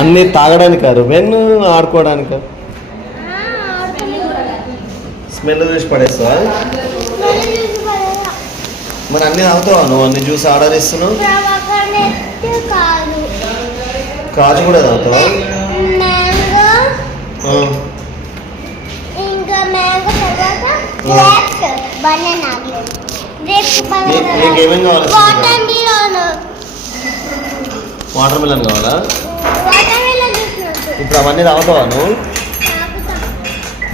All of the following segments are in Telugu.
అన్ని తాగడానికా రుబెన్ ఆడుకోవడానికా? స్మెల్ చూసి పడేస్తావా? మరి అన్ని తాగుతావా నువ్వు? అన్ని జ్యూస్ ఆర్డర్ ఇస్తున్నావు. కాజు కూడా తాగుతావా? నీకేమేమి కావాలి? వాటర్ మిలన్ కావాలా? ఇప్పుడు అవన్నీ తాగుతావా నువ్వు?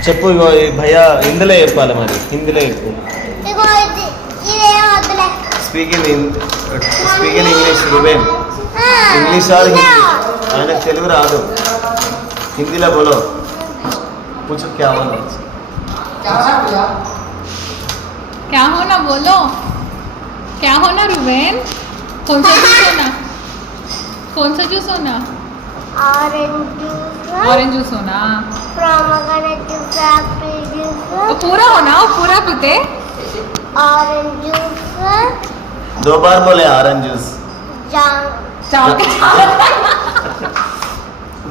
చెప్పు. ఇగో భయ్యా హిందీలో చెప్పాలి. మరి హిందీలో చెప్పు. Speaking English Reuben. ఇంగ్లీష్ రాదు, హిందీ. ఆయనకు తెలుగు రాదు. హిందీలో బోలో. पूछो क्या होना? क्या होना बोलो. क्या होना रुबेन? कौन सा जूस होना? कौन सा जूस होना? ऑरेंज जूस होना. Pomegranate juice, Apple juice. तो पूरा होना, पूरा पीते. Orange juice. 2 बार बोले ऑरेंज जूस.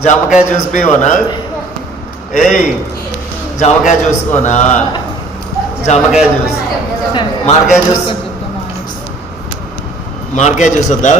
जामकाय जूस भी होना. ए जामकाय जूस होना. जामकाय जूस. मारकाय जूस. मारकाय जूस होता.